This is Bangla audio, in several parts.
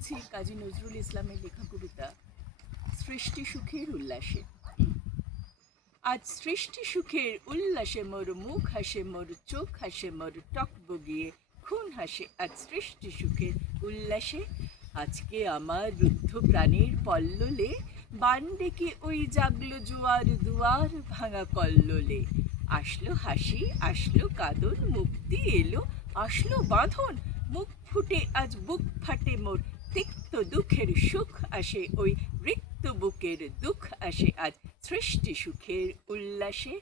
পড়ছি কাজী নজরুল ইসলামের লেখা কবিতা, সৃষ্টি সুখের উল্লাসে। আজ সৃষ্টি সুখের উল্লাসে মোর মুখ হাসে, মোর চোখ হাসে, মোর টক বগিয়ে, খুন হাসে। আজ সৃষ্টি সুখের উল্লাসে, আজকে আমার রুদ্ধ প্রাণীর পল্ললে বান ডেকে ওই জাগলো জোয়ার দুয়ার ভাঙা কল্লোলে। আসলো হাসি, আসলো কাদন, মুক্তি এলো, আসলো বাঁধন, মুখ ফুটে আজ বুক ফাটে মোর তিক্ত দুঃখের সুখ আসে, ওই রিক্ত বুকের দুঃখ আসে, আজ সৃষ্টি সুখের উল্লাসে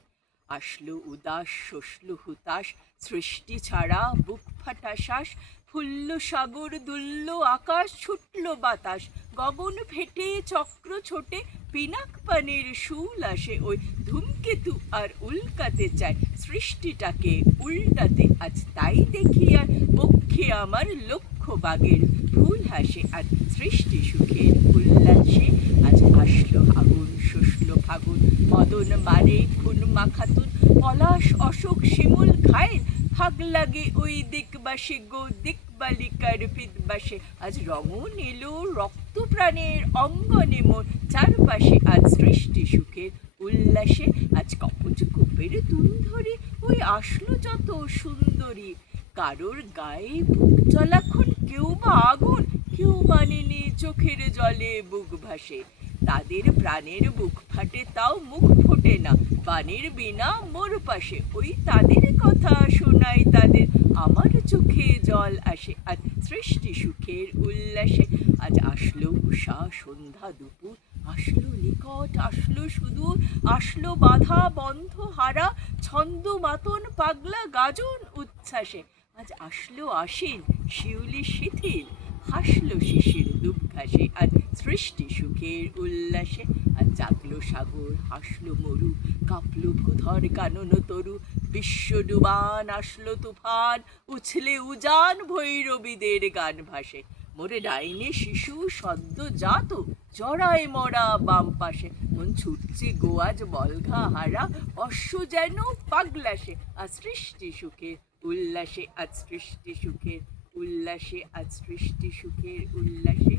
আসলো উদাস শসলো হুতাশ সৃষ্টি ছাড়া বুক ফাটা শ্বাস, ফুল্ল সাগর, দুল্ল আকাশ, ছুটল বাতাস, গগন ফেটে, চক্র ছোটে, পিনাক পানের শুল আসে, ওই ধূমকেতু আর উল্কাতে চায়, সৃষ্টিটাকে উল্টাতে, আজ তাই দেখি আর বক্ষে আমার লক্ষ বাগের ফুল হাসে আজ সৃষ্টি সুখের উল্লাসে আজ আসলো আগুন শুষলো ফাগুন, মদন মারে, খুন মাখাতুন, পলাশ, অশোক, শিমুল খায় ফাগ লাগে ওই দিকবাসে, গো দিকবালিকার পিদবাসে আজ রঙন এলো রক্ত প্রাণের অঙ্গনে মোর চারপাশে, আজ সৃষ্টি সুখের উল্লাসে, আজ কপচ কূপের তুন ধরে ওই আসলো যত সুন্দরী কারোর গায়ে বুক চলাক্ষণ কেউ বা আগুন, কেউ মানেনি চোখের জলে বুক ভাসে। তাদের প্রাণের বুক ফাটে তাও মুখ ফোটে না। বাণীর বিনা মোর পাশে, ওই তাদের কথা শোনাই তাদের। আমার চোখে জল আসে, আজ সৃষ্টি সুখের উল্লাসে। আজ আসলো উষা, সন্ধ্যা, দুপুর। আসলো নিকট, আসলো সুদূর। আসলো বাধা, বন্ধ, হারা, ছন্দ, মাতন, পাগলা, গাজন, উচ্ছ্বাসে। আজ আসলো আশিন শিউলি শিথিল, হাসলো শিশির দুঃখাসে আজ সৃষ্টি সুখের উল্লাসে, আজ জাগলো সাগর, হাসলো মরু, কাঁপলো ভূধর কানন তরু, বিশ্ব ডুবান আসলো তুফান, উছলে উজান ভৈরবীদের গান ভাসে, মোরে ডাইনে শিশু, সদ্য জাত, জড়ায় মরা বাম পাশে, মন ছুটছে গোয়াজ বলঘা হারা অশ্ব যেন পাগলাসে আর সৃষ্টি সুখের উল্লাসে আজ সৃষ্টি সুখের উল্লাসে আজ সৃষ্টি সুখের উল্লাসে।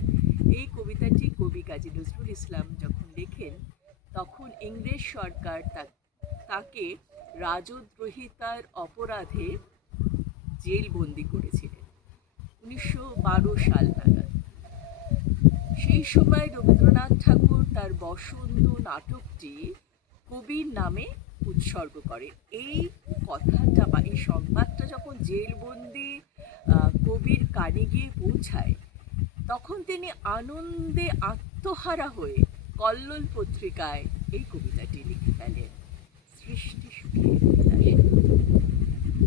এই কবিতাটি কবি কাজী নজরুল ইসলাম যখন লেখেন, তখন ইংরেজ সরকার তাকে রাজদ্রোহিতার অপরাধে জেলবন্দি করেছিলেন, উনিশশো বারো সাল নাগাদ। সেই সময় রবীন্দ্রনাথ ঠাকুর তার বসন্ত নাটকটি কবির নামে উৎসর্গ করে। এই কথাটা বা এই সংবাদটা যখন জেলবন্দি কবির কানে গিয়ে পৌঁছায়, তখন তিনি আনন্দে আত্মহারা হয়ে কল্লোল পত্রিকায় এই কবিতাটি লিখে ফেলেন। সৃষ্টি সুখে